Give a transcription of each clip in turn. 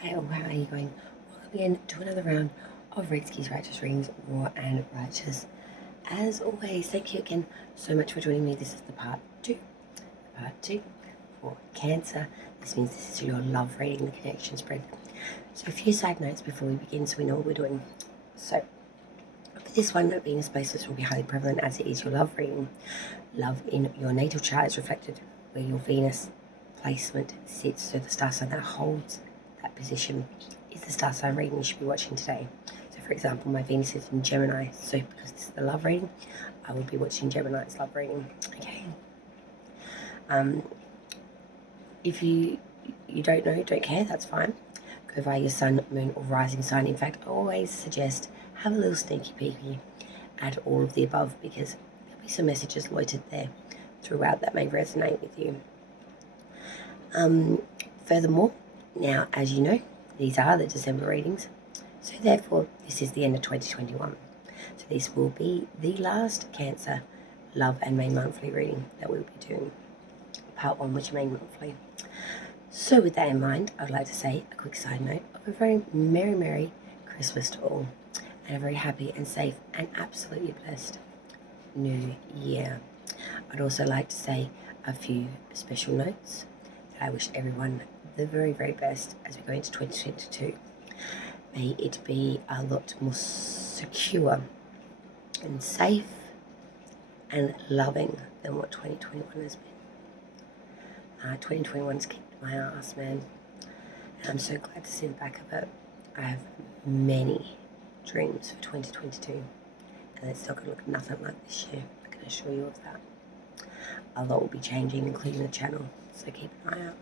Hey, how are you going? Welcome again to another round of Redski's Righteous Readings, Raw and Righteous. As always, thank you again so much for joining me. This is the part two for Cancer. This means this is your love reading, the connection spread. So a few side notes before we begin so we know what we're doing. So for this one, Venus basis will be highly prevalent as it is your love reading. Love in your natal chart is reflected where your Venus placement sits, so the star sign that holds that position is the star sign reading you should be watching today. So for example, my Venus is in Gemini, so because this is the love reading, I will be watching Gemini's love reading. Okay. If you don't know, don't care, that's fine. Go via your sun, moon or rising sign. In fact, I always suggest have a little sneaky peeky at all of the above because there'll be some messages loitered there throughout that may resonate with you. Furthermore, now, as you know, these are the December readings, so therefore this is the end of 2021. So this will be the last Cancer Love and May monthly reading that we'll be doing, part one, which May monthly. So with that in mind, I'd like to say a quick side note of a very merry Christmas to all, and a very happy and safe and absolutely blessed New Year. I'd also like to say a few special notes that I wish everyone the very best as we go into 2022. May it be a lot more secure and safe and loving than what 2021 has been. 2021's kicked my ass, man, and I'm so glad to see the back of it. I have many dreams for 2022, and it's not going to look nothing like this year, I can assure you of that. A lot will be changing, including the channel, so keep an eye out.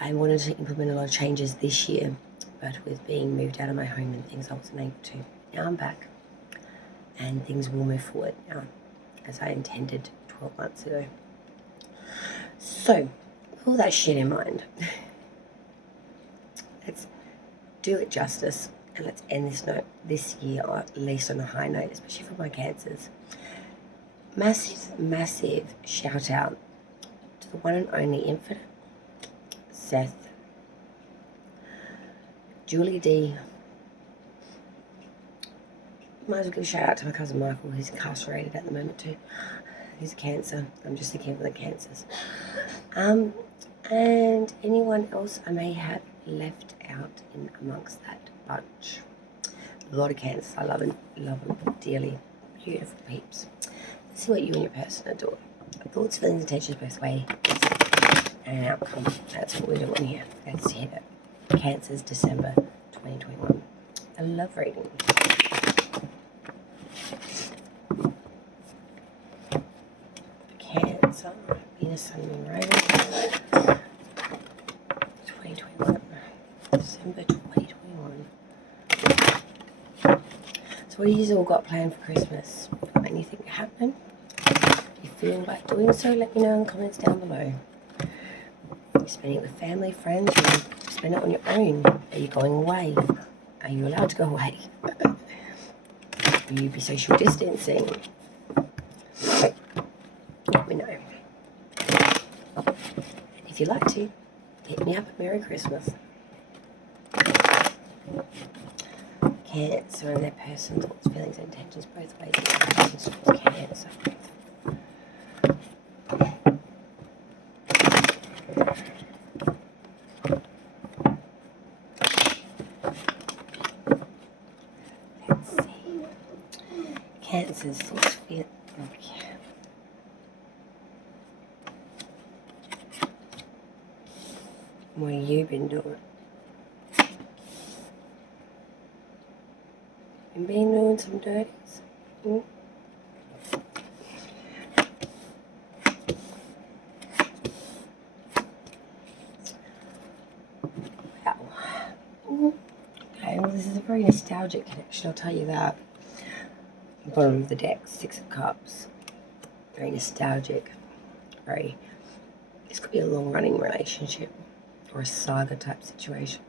I wanted to implement a lot of changes this year, but with being moved out of my home and things, I wasn't able to. Now I'm back, and things will move forward now, as I intended 12 months ago. So, with all that shit in mind, let's do it justice, and let's end this year, or at least on a high note, especially for my Cancers. Massive shout out to the one and only Infinite, Seth, Julie D. Might as well give a shout out to my cousin Michael, who's incarcerated at the moment too. He's a Cancer. I'm just thinking of the Cancers. And anyone else I may have left out in amongst that bunch. A lot of Cancers. I love them dearly. Beautiful peeps. Let's see what you and your person are doing. Thoughts, feelings, intentions both ways, and an outcome. That's what we're doing here. Let's hit it. Cancers, December 2021. A love reading. Cancer, Venus, Sun, Moon, Rising. 2021. December 2021. So what have you all got planned for Christmas? Got anything happening? If you feel like doing so, let me know in the comments down below. Are you spending it with family, friends, or you spend it on your own? Are you going away? Are you allowed to go away? Will you be social distancing? Let me know. And if you'd like to, hit me up at Merry Christmas. Cancer and their person, thoughts, feelings, and intentions both ways. Cancer. Let's see. Cancer's thoughts, feelings. Okay. What have you been doing? You been doing some dirties? Hmm? Wow. Okay, well this is a very nostalgic connection, I'll tell you that. Bottom of the deck, Six of Cups. Very nostalgic. This could be a long-running relationship or a saga type situation.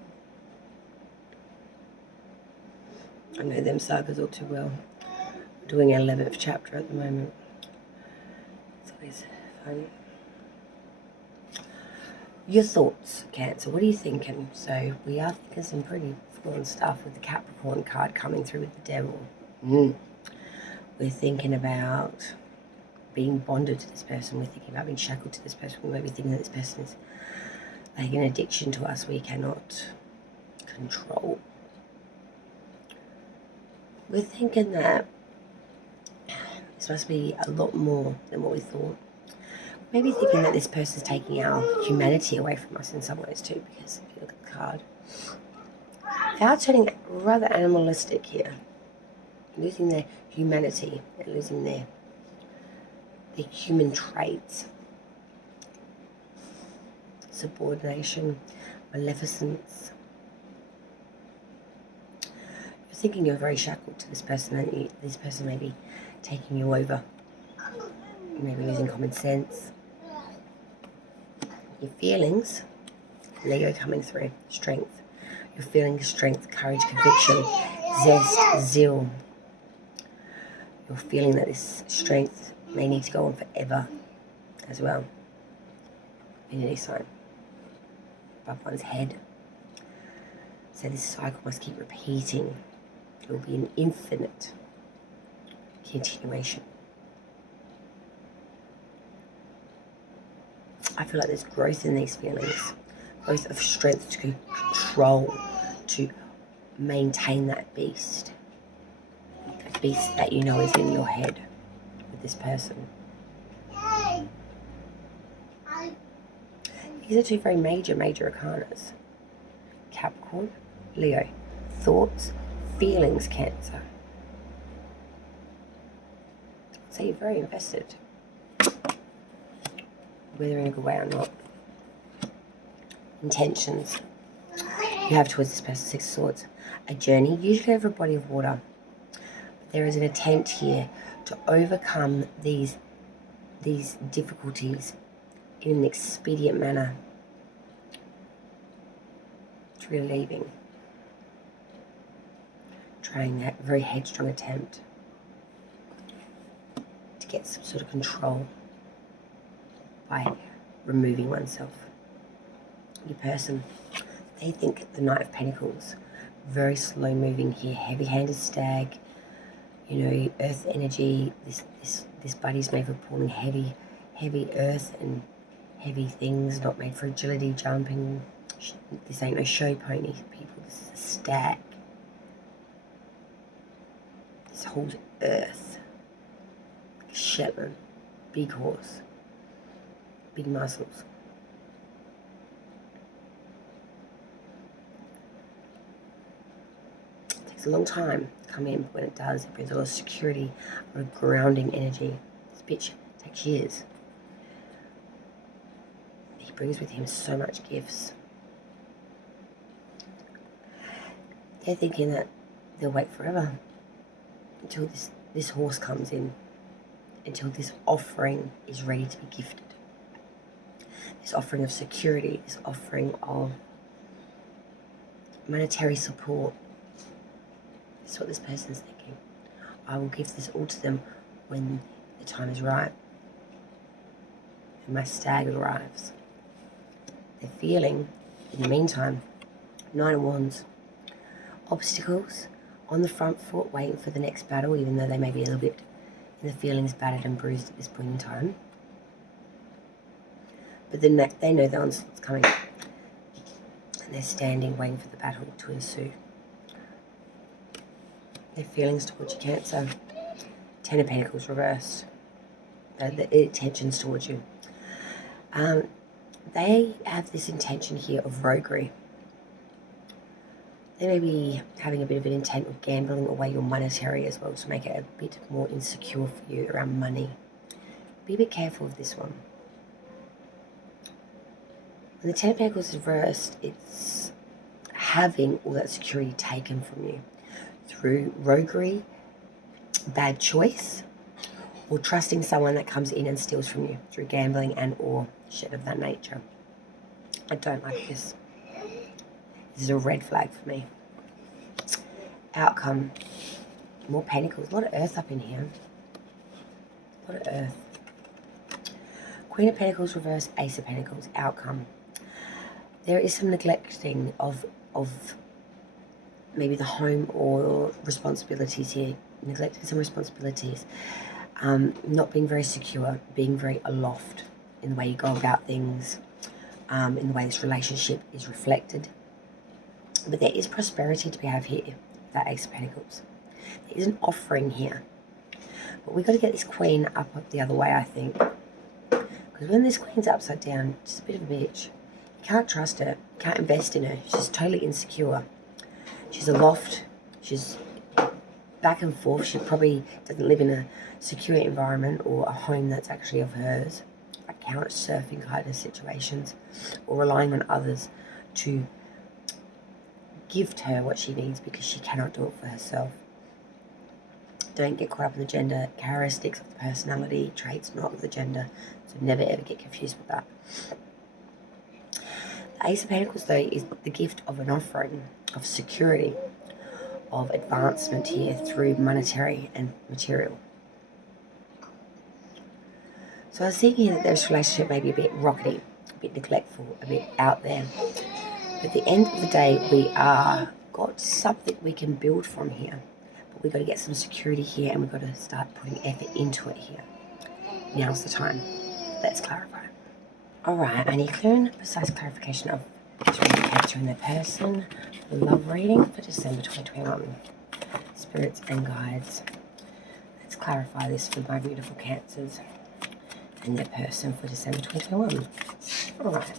I know them sagas all too well. I'm doing our 11th chapter at the moment. It's always fun. Your thoughts, Cancer. What are you thinking? So we are thinking some pretty full-on stuff with the Capricorn card coming through with the Devil. We're thinking about being bonded to this person. We're thinking about being shackled to this person. We might be thinking that this person is like an addiction to us we cannot control. We're thinking that this must be a lot more than what we thought. Maybe thinking that this person's taking our humanity away from us in some ways too, because if you look at the card, they are turning rather animalistic here. Losing their humanity, they're losing their human traits. Subordination, maleficence. You're thinking you're very shackled to this person, and this person may be taking you over. You may be losing common sense. Your feelings, Leo coming through, strength. You're feeling strength, courage, conviction, zest, zeal. You're feeling that this strength may need to go on forever as well. In any sign. Above one's head. So this cycle must keep repeating. It will be an infinite continuation. I feel like there's growth in these feelings. Growth of strength to control, to maintain that beast. That beast that you know is in your head with this person. These are two very major arcanas. Capricorn, Leo. Thoughts, feelings, Cancer. So you're very invested. Whether in a good way or not. Intentions you have towards this person, Six of Swords. A journey, usually over a body of water. But there is an attempt here to overcome these difficulties in an expedient manner. It's really leaving. Trying that very headstrong attempt to get some sort of control by removing oneself. Your person, they think the Knight of Pentacles, very slow moving here, heavy-handed stag, you know, earth energy. This body's made for pulling heavy earth and heavy things, not made for agility, jumping. This ain't no show pony, people. This is a stag. This holds earth. Shetland, big horse, big muscles. It takes a long time to come in, but when it does, it brings a lot of security, a lot of grounding energy. This bitch takes years. He brings with him so much gifts. They're thinking that they'll wait forever until this horse comes in, until this offering is ready to be gifted. This offering of security, this offering of monetary support. That's what this person's thinking. I will give this all to them when the time is right. And my stag arrives. They're feeling, in the meantime, Nine of Wands. Obstacles on the front foot, waiting for the next battle, even though they may be a little bit in the feelings battered and bruised at this point in time. But then they know the onslaught's coming. And they're standing, waiting for the battle to ensue. Their feelings towards you, Cancer. Ten of Pentacles reversed. The intentions towards you. They have this intention here of roguery. They may be having a bit of an intent of gambling away your monetary as well to make it a bit more insecure for you around money. Be a bit careful of this one. When the Ten of Pentacles is reversed, it's having all that security taken from you through roguery, bad choice, or trusting someone that comes in and steals from you through gambling and or shit of that nature. I don't like this. This is a red flag for me. Outcome. More Pentacles. A lot of earth up in here. A lot of earth. Queen of Pentacles reverse, Ace of Pentacles. Outcome. there is some neglecting of maybe the home or responsibilities here, neglecting some responsibilities, not being very secure, being very aloft in the way you go about things, in the way this relationship is reflected. But there is prosperity to be had here, that Ace of Pentacles. There is an offering here. But we've got to get this Queen up the other way, I think. Because when this Queen's upside down, she's a bit of a bitch. You can't trust her. You can't invest in her. She's totally insecure. She's aloft. She's back and forth. She probably doesn't live in a secure environment or a home that's actually of hers. Like couch surfing kind of situations. Or relying on others to gift her what she needs because she cannot do it for herself. Don't get caught up in the gender characteristics of the personality, traits, not with the gender. So never ever get confused with that. The Ace of Pentacles, though, is the gift of an offering, of security, of advancement here through monetary and material. So I see here that this relationship may be a bit rockety, a bit neglectful, a bit out there. But at the end of the day, we are got something we can build from here. But we've got to get some security here and we've got to start putting effort into it here. Now's the time. Let's clarify. Alright, I need clear and precise clarification of Cancer and their person. Love reading for December 2021. Spirits and guides. Let's clarify this for my beautiful Cancers and their person for December 2021. Alright.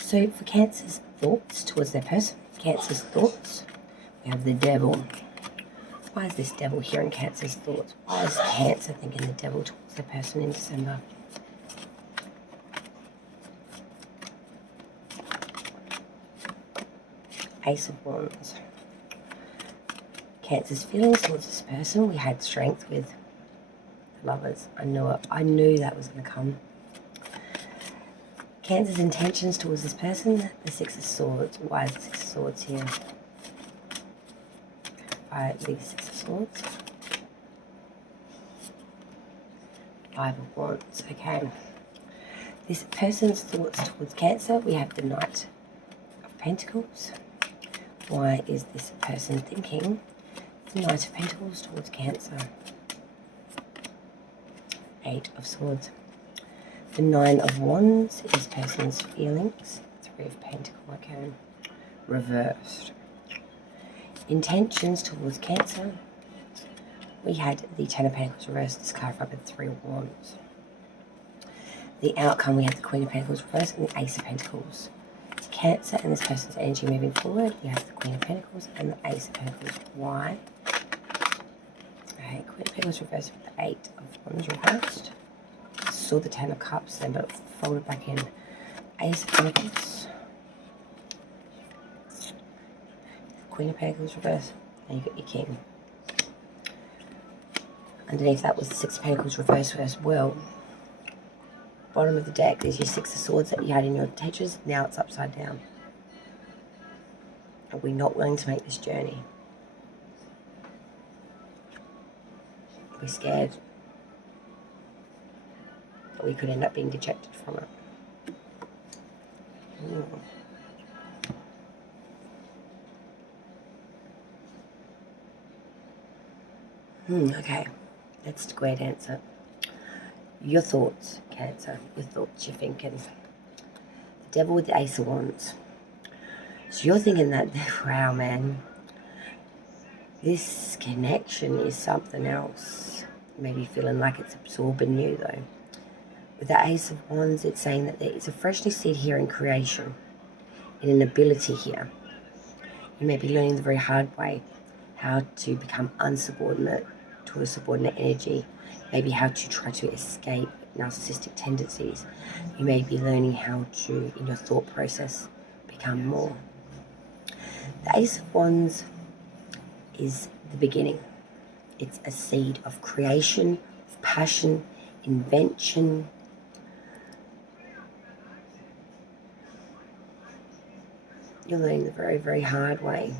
So for Cancer's thoughts towards their person, Cancer's thoughts, we have the Devil. Why is this Devil here in Cancer's thoughts? Why is Cancer thinking the Devil towards their person in December? Ace of Wands. Cancer's feelings towards this person. We had strength with the Lovers. I knew it. I knew that was going to come. Cancer's intentions towards this person. The Six of Swords. Why is the Six of Swords here? The Six of Swords. Five of Wands. Okay. This person's thoughts towards Cancer. We have the Knight of Pentacles. Why is this person thinking the Knight of Pentacles towards Cancer? Eight of Swords. The Nine of Wands is person's feelings. Three of Pentacles, okay. Reversed. Intentions towards Cancer. We had the Ten of Pentacles reversed. This clarified with Three of Wands. The outcome, we had the Queen of Pentacles reversed and the Ace of Pentacles. Cancer and this person's energy moving forward. We have the Queen of Pentacles and the Ace of Pentacles. Why? Okay, Queen of Pentacles reversed with the Eight of Wands reversed. Saw the Ten of Cups then, but folded back in. Ace of Pentacles. Queen of Pentacles reversed. And you got your King. Underneath that was the Six of Pentacles reversed as well. Bottom of the deck is your Six of Swords that you had in your Tetras. Now it's upside down. Are we not willing to make this journey? We're scared that we could end up being dejected from it. Okay, let's square dance it. Your thoughts, Cancer. Your thoughts, you're thinking. The Devil with the Ace of Wands. So you're thinking that, wow, man, this connection is something else. Maybe feeling like it's absorbing you, though. With the Ace of Wands, it's saying that there is a freshness seed here in creation, in an ability here. You may be learning the very hard way how to become unsubordinate to a subordinate energy. Maybe how to try to escape narcissistic tendencies. You may be learning how to, in your thought process, become more. The Ace of Wands is the beginning. It's a seed of creation, of passion, invention. You're learning the very, very hard way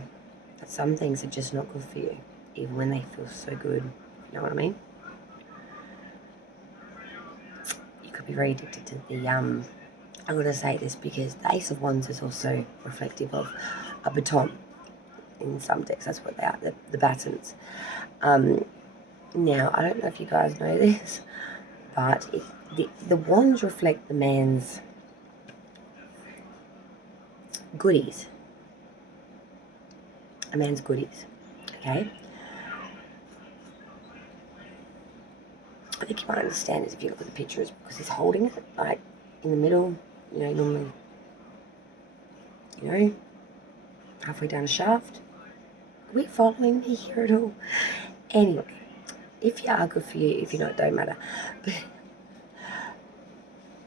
that some things are just not good for you, even when they feel so good. You know what I mean? You could be very addicted to the I'm going to say this because the Ace of Wands is also reflective of a baton in some decks. That's what they are, the batons. Now, I don't know if you guys know this, but the wands reflect the man's goodies. A man's goodies, okay? I think you might understand this if you look at the pictures, because he's holding it, like, in the middle, normally, halfway down a shaft. Are we following me here at all? Anyway, if you are, good for you. If you're not, don't matter.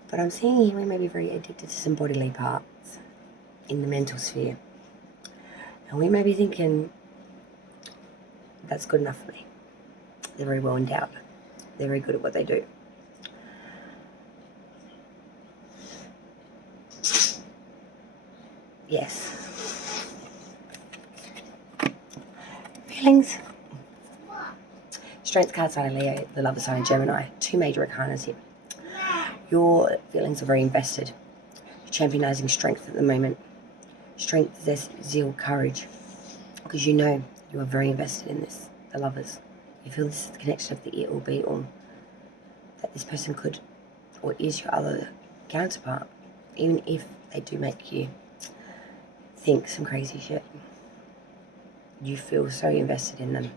But I'm seeing here we may be very addicted to some bodily parts in the mental sphere. And we may be thinking, that's good enough for me. They're very well endowed. They're very good at what they do. Yes. Feelings. Strength card sign of Leo, the lover sign of Gemini. Two major arcanas here. Your feelings are very invested. You're championizing strength at the moment. Strength, zest, zeal, courage. Because you know you are very invested in this, the lovers. You feel this is the connection of the it or be or that this person could or is your other counterpart, even if they do make you think some crazy shit. You feel so invested in them.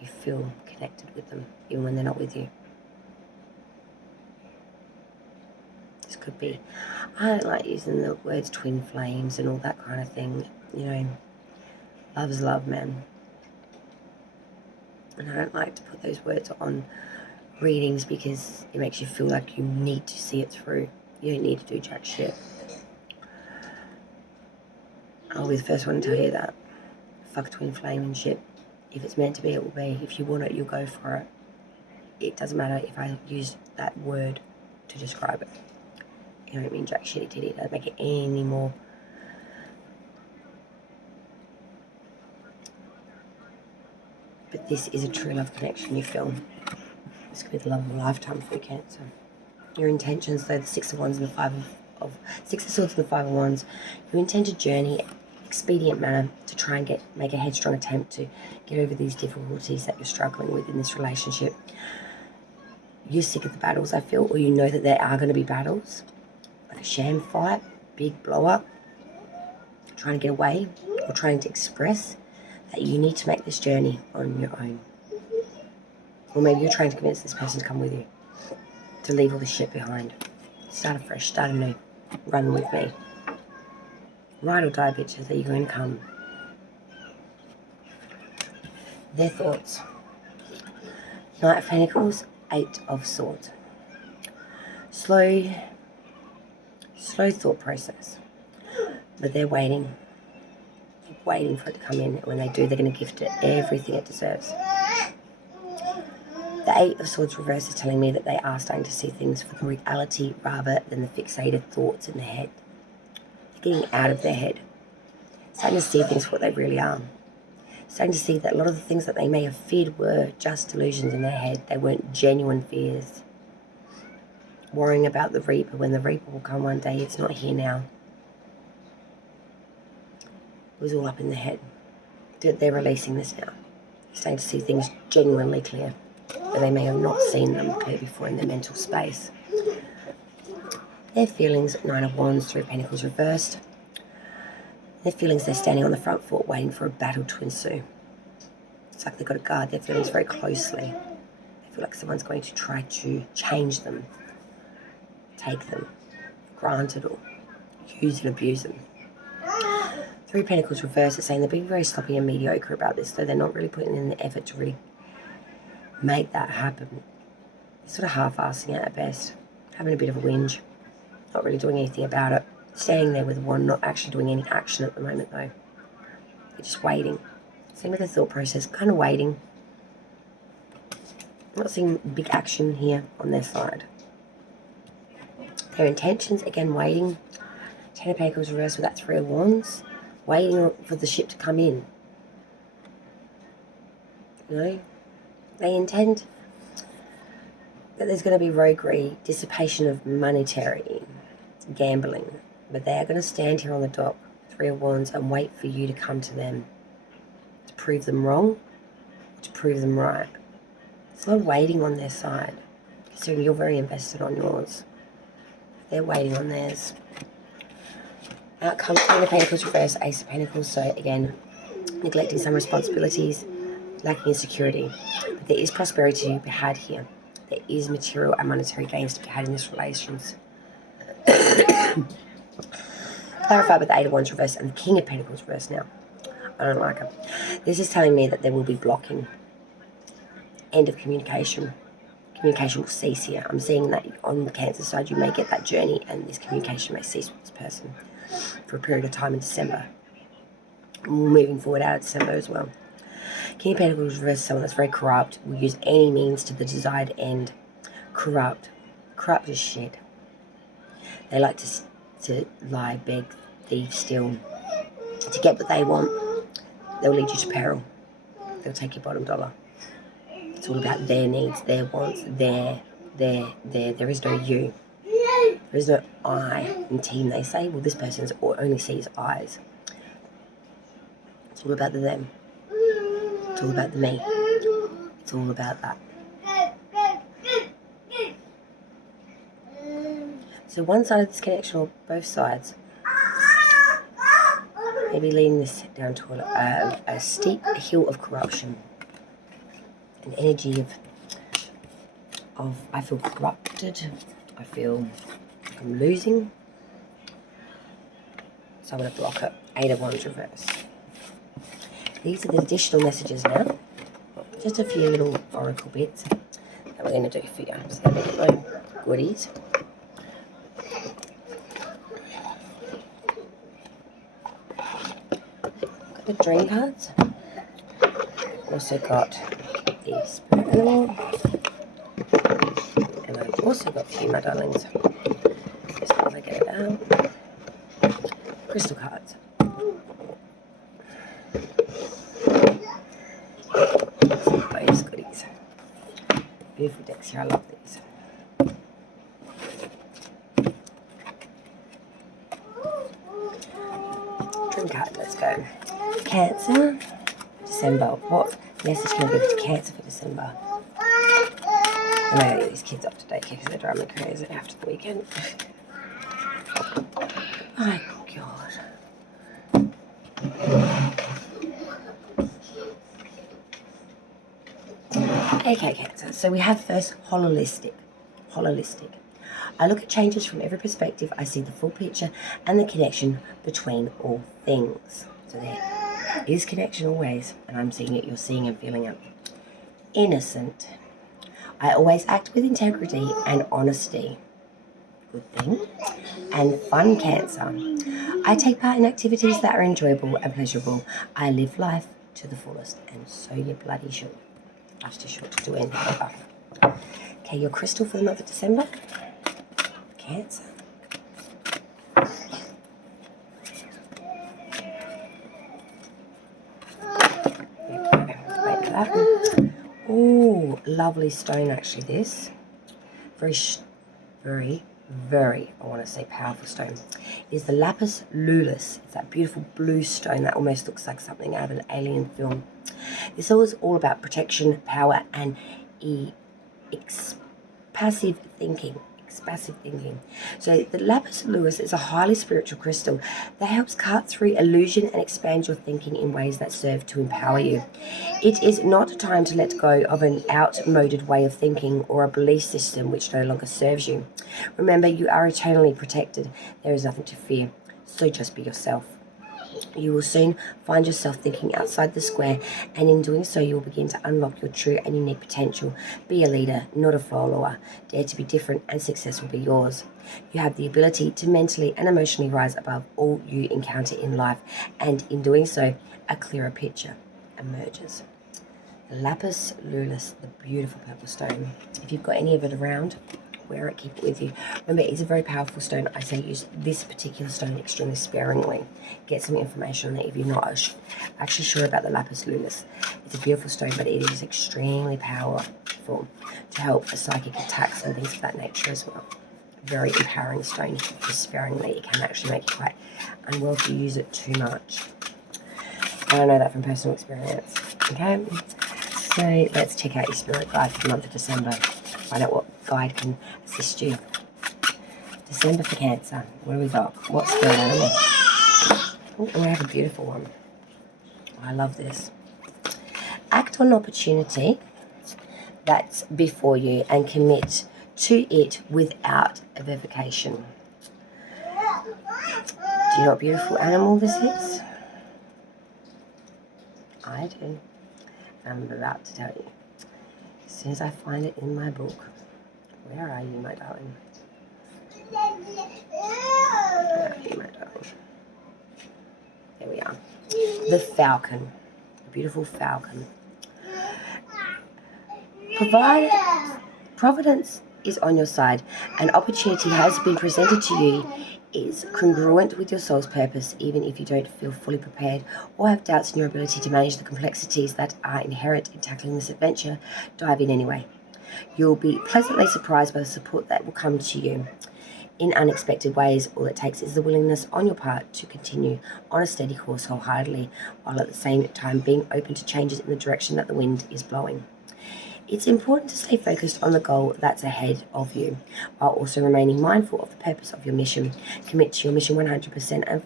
You feel connected with them, even when they're not with you. This could be, I don't like using the words twin flames and all that kind of thing. Love's love, man. And I don't like to put those words on readings because it makes you feel like you need to see it through. You don't need to do jack shit. I'll be the first one to tell you that. Fuck twin flame and shit. If it's meant to be, it will be. If you want it, you'll go for it. It doesn't matter if I use that word to describe it. You don't mean jack shit, it did it. Doesn't make it any more. But this is a true love connection you feel. This could be the love of a lifetime for Cancer. Your intentions, though, the Six of Wands and the Six of Swords and the Five of Wands. You intend to journey expedient manner to try and make a headstrong attempt to get over these difficulties that you're struggling with in this relationship. You're sick of the battles, I feel, or you know that there are going to be battles, like a sham fight, big blow up, trying to get away or trying to express that you need to make this journey on your own. Or maybe you're trying to convince this person to come with you, to leave all this shit behind. Start afresh, start anew, run with me. Ride or die, bitches, that you're going to come. Their thoughts. Knight of Pentacles, Eight of Swords. Slow thought process. But they're waiting for it to come in. When they do, they're going to gift it everything it deserves. The Eight of Swords reverse is telling me that they are starting to see things for the reality rather than the fixated thoughts in their head. They're getting out of their head. Starting to see things for what they really are. Starting to see that a lot of the things that they may have feared were just delusions in their head. They weren't genuine fears. Worrying about the Reaper when the Reaper will come one day. It's not here now. It was all up in the head. They're releasing this now. Starting to see things genuinely clear, but they may have not seen them clear before in their mental space. Their feelings, Nine of Wands, Three of Pentacles reversed. Their feelings, they're standing on the front foot waiting for a battle to ensue. It's like they've got to guard their feelings very closely. They feel like someone's going to try to change them, take them, grant it, or use and abuse them. Three of Pentacles reversed is saying they're being very sloppy and mediocre about this, though they're not really putting in the effort to really make that happen. They're sort of half-assing it at best, having a bit of a whinge, not really doing anything about it. Standing there with one, not actually doing any action at the moment, though. They're just waiting. Same with the thought process, kind of waiting. I'm not seeing big action here on their side. Their intentions, again, waiting. Ten of Pentacles reversed with that Three of Wands. Waiting for the ship to come in. They intend that there's going to be roguery, dissipation of monetary, gambling, but they are going to stand here on the dock, Three of Wands, and wait for you to come to them to prove them wrong, to prove them right. It's not waiting on their side, considering you're very invested on yours. They're waiting on theirs. Out comes Queen of Pentacles reverse, Ace of Pentacles. So again, neglecting some responsibilities, lacking in security. But there is prosperity to be had here. There is material and monetary gains to be had in this relations. Clarified with the Eight of Wands reverse and the King of Pentacles reverse now. I don't like it. This is telling me that there will be blocking. End of communication. Communication will cease here. I'm seeing that on the Cancer side, you may get that journey and this communication may cease with this person for a period of time in December. Moving forward out of December as well. King of Pentacles reverse someone that's very corrupt, will use any means to the desired end. Corrupt. Corrupt as shit. They like to lie, beg, thieve, steal. To get what they want, they'll lead you to peril. They'll take your bottom dollar. It's all about their needs, their wants, their. There is no you. There is no I in team, they say. Well, this person only sees eyes. It's all about the them. It's all about the me. It's all about that. So one side of this connection, or both sides, maybe leading this down to a steep hill of corruption. An energy of I feel corrupted. I feel like I'm losing. So I'm going to block it. Eight of Wands reverse. These are the additional messages now. Just a few little oracle bits that we're going to do for you. So let me get my goodies. Got the dream cards. Also got the spirit animal. And I've also got a few, my darlings. Just as I get it out. Crystal cards. Those goodies. Beautiful decks here, I love these. Dream card, let's go. Cancer, December. What message can I give to Cancer for December? I'm going to get these kids up to date because they're driving me crazy after the weekend. My God. Okay, Cancer. So we have first holistic. Holistic. I look at changes from every perspective. I see the full picture and the connection between all things. So there is connection always, and I'm seeing it, you're seeing and feeling it. Innocent. I always act with integrity and honesty. Good thing. And fun, Cancer. I take part in activities that are enjoyable and pleasurable. I live life to the fullest, and so you bloody should. Life's too short to do anything ever. Okay, your crystal for the month of December. Cancer. Wait for that one. Oh, lovely stone actually this. Very, I want to say powerful stone. It is the lapis lazuli. It's that beautiful blue stone that almost looks like something out of an alien film. This is all about protection, power, and passive thinking. So the lapis lazuli is a highly spiritual crystal that helps cut through illusion and expand your thinking in ways that serve to empower you. It is not time to let go of an outmoded way of thinking or a belief system which no longer serves you. Remember, you are eternally protected. There is nothing to fear, so just be yourself. You will soon find yourself thinking outside the square, and in doing so you will begin to unlock your true and unique potential. Be a leader, not a follower. Dare to be different, and success will be yours. You have the ability to mentally and emotionally rise above all you encounter in life, and in doing so, a clearer picture emerges. Lapis lazuli, the beautiful purple stone. If you've got any of it around, wear it, keep it with you. Remember, it's a very powerful stone. I say use this particular stone extremely sparingly. Get some information on it if you're not actually sure about the lapis lazuli. It's a beautiful stone, but it is extremely powerful to help psychic attacks and things of that nature as well. Very empowering stone. Just sparingly, it can actually make you quite unwell if you use it too much. And I know that from personal experience. Okay, so let's check out your spirit guide for the month of December. Find out what guide can assist you. December for Cancer. What do we got? What spirit animal? Oh, we have a beautiful one. I love this. Act on an opportunity that's before you and commit to it without equivocation. Do you know what beautiful animal this is? I do. I'm about to tell you. As soon as I find it in my book. Where are you, my darling? Where are you, my darling? There we are. The falcon. A beautiful falcon. Providence is on your side. An opportunity has been presented to you is congruent with your soul's purpose, even if you don't feel fully prepared or have doubts in your ability to manage the complexities that are inherent in tackling this adventure. Dive in anyway. You'll be pleasantly surprised by the support that will come to you in unexpected ways. All it takes is the willingness on your part to continue on a steady course wholeheartedly, while at the same time being open to changes in the direction that the wind is blowing. It's important to stay focused on the goal that's ahead of you, while also remaining mindful of the purpose of your mission. Commit to your mission 100% and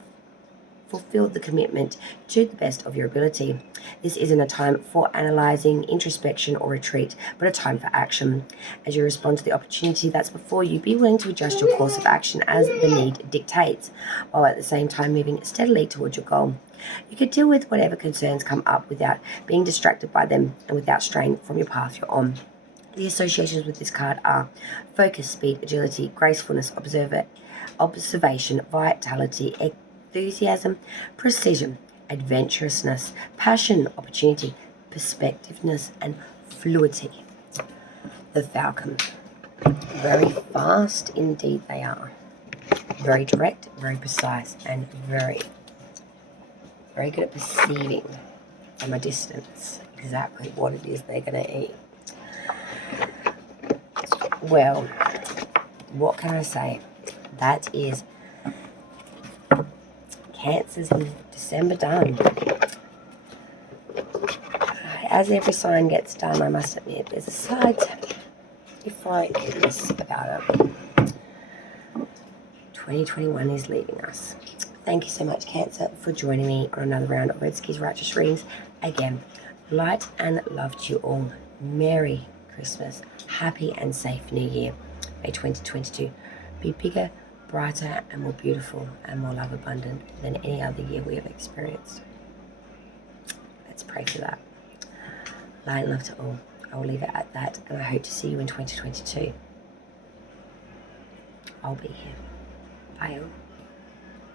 fulfill the commitment to the best of your ability. This isn't a time for analysing, introspection or retreat, but a time for action. As you respond to the opportunity that's before you, be willing to adjust your course of action as the need dictates, while at the same time moving steadily towards your goal. You can deal with whatever concerns come up without being distracted by them and without straying from your path you're on. The associations with this card are focus, speed, agility, gracefulness, observation, vitality, enthusiasm, precision, adventurousness, passion, opportunity, perspectiveness, and fluidity. The falcon. Very fast indeed they are. Very direct, very precise, and very good at perceiving from a distance exactly what it is they're going to eat. Well, what can I say? That is Cancer's December done. As every sign gets done, I must admit, there's a slight euphoricness about it. 2021 is leaving us. Thank you so much, Cancer, for joining me on another round of Red Skis Righteous Readings. Again, light and love to you all. Merry Christmas. Happy and safe New Year. May 2022 be bigger, brighter, and more beautiful and more love abundant than any other year we have experienced. Let's pray for that. Light and love to all. I will leave it at that, and I hope to see you in 2022. I'll be here. Bye all.